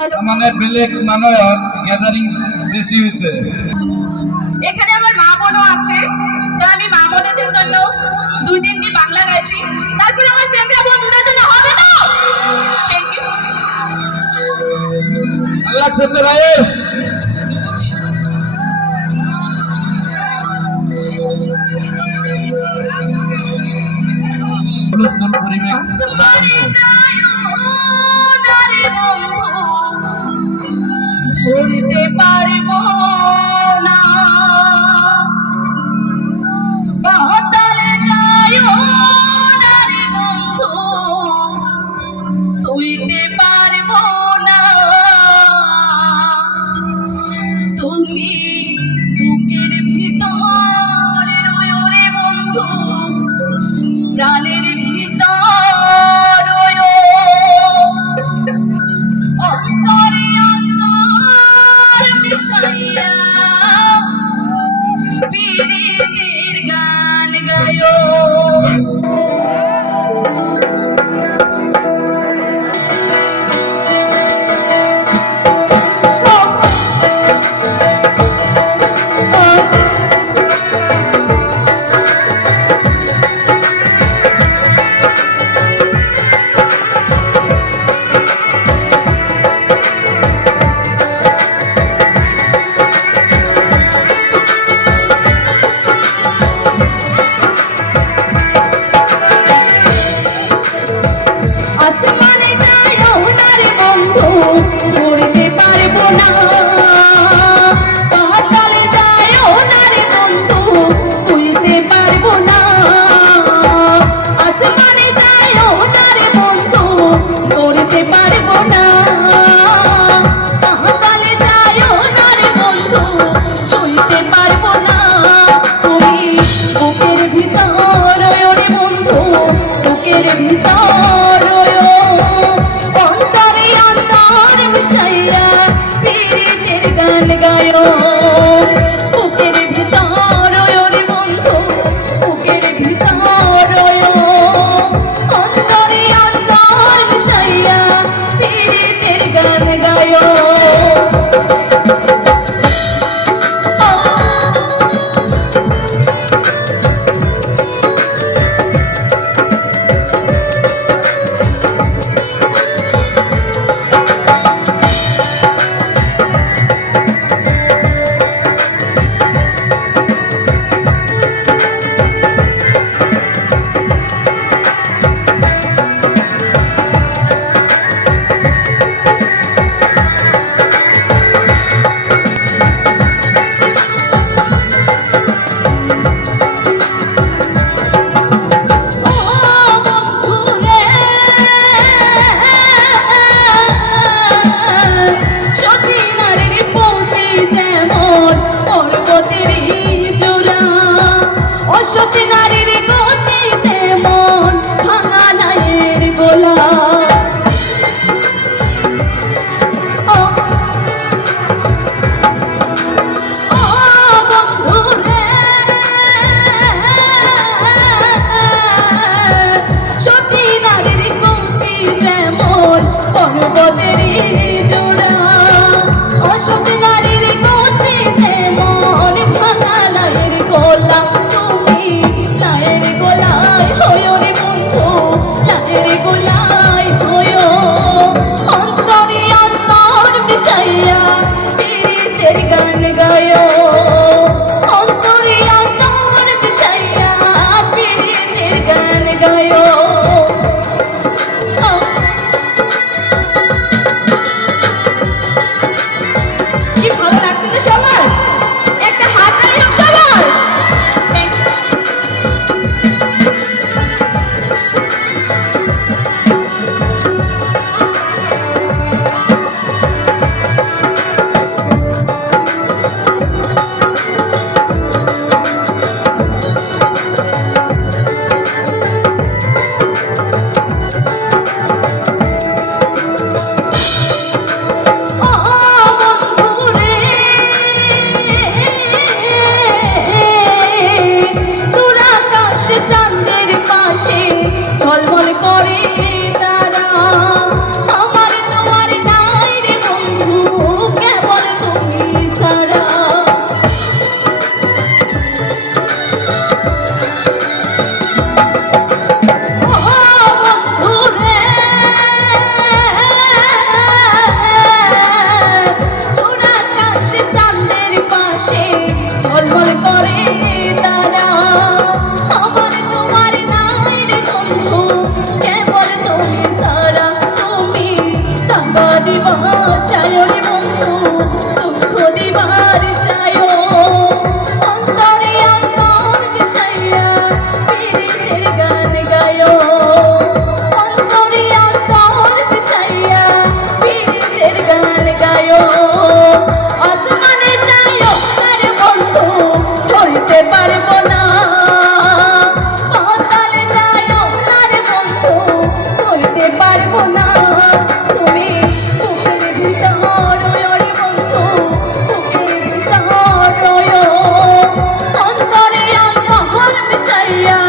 মানে বেলেগ মানুষের গ্যাদারিং বেশি হয়েছে। এখানে আমার মা বোনও আছে, তো আমি মা বোনদের জন্য 2-3টি বাংলা গাইছি। তারপর আমার চেংড়া বন্ধুদের জন্য হবে তো। Thank you. আল্লাহ সাথে রাইস হুলস্থুল পরিবেশ ধরতে পারবো না, পাতালে যাইও না রে বন্ধু, সইতে পারবো না। তুমি বুকের ভিতরে রয়ো রে বন্ধু, প্রাণের ভিতর রয়ো, অন্তরে অন্তর মিশাইয়া পীরিতের গান গায়ো। আসমানে যাইও না রে বন্ধু, ধরতে পারবো না, পাতালে যাইও না রে বন্ধু, সইতে পারবো না। আসমানে যাইও না রে বন্ধু, ধরতে পারবো না, পাতালে যাইও না রে বন্ধু, সইতে পারবো না। তুমি বুকের ভিতর রয়ো রে বন্ধু, বুকের ভিতর রয়ো, অন্তরে অন্তর মিশাইয়া চায়ো রে বন্ধু দুঃখ দিবার চায়ো অন্তরে অন্তর মিশাইয়া পীড়িতের গান গায়ো অন্তরে অন্তর মিশাইয়া পীড়িতের গান গায়ো আসমানে চায়ো আরে বন্ধু ধরতে পারবো না পাতালে যায়ও আরে বন্ধু ধরতে পারবো না তুমি বুকের ভিতর রে বন্ধু বুকের ভিতর অন্তরে অন্তর মিশাইয়া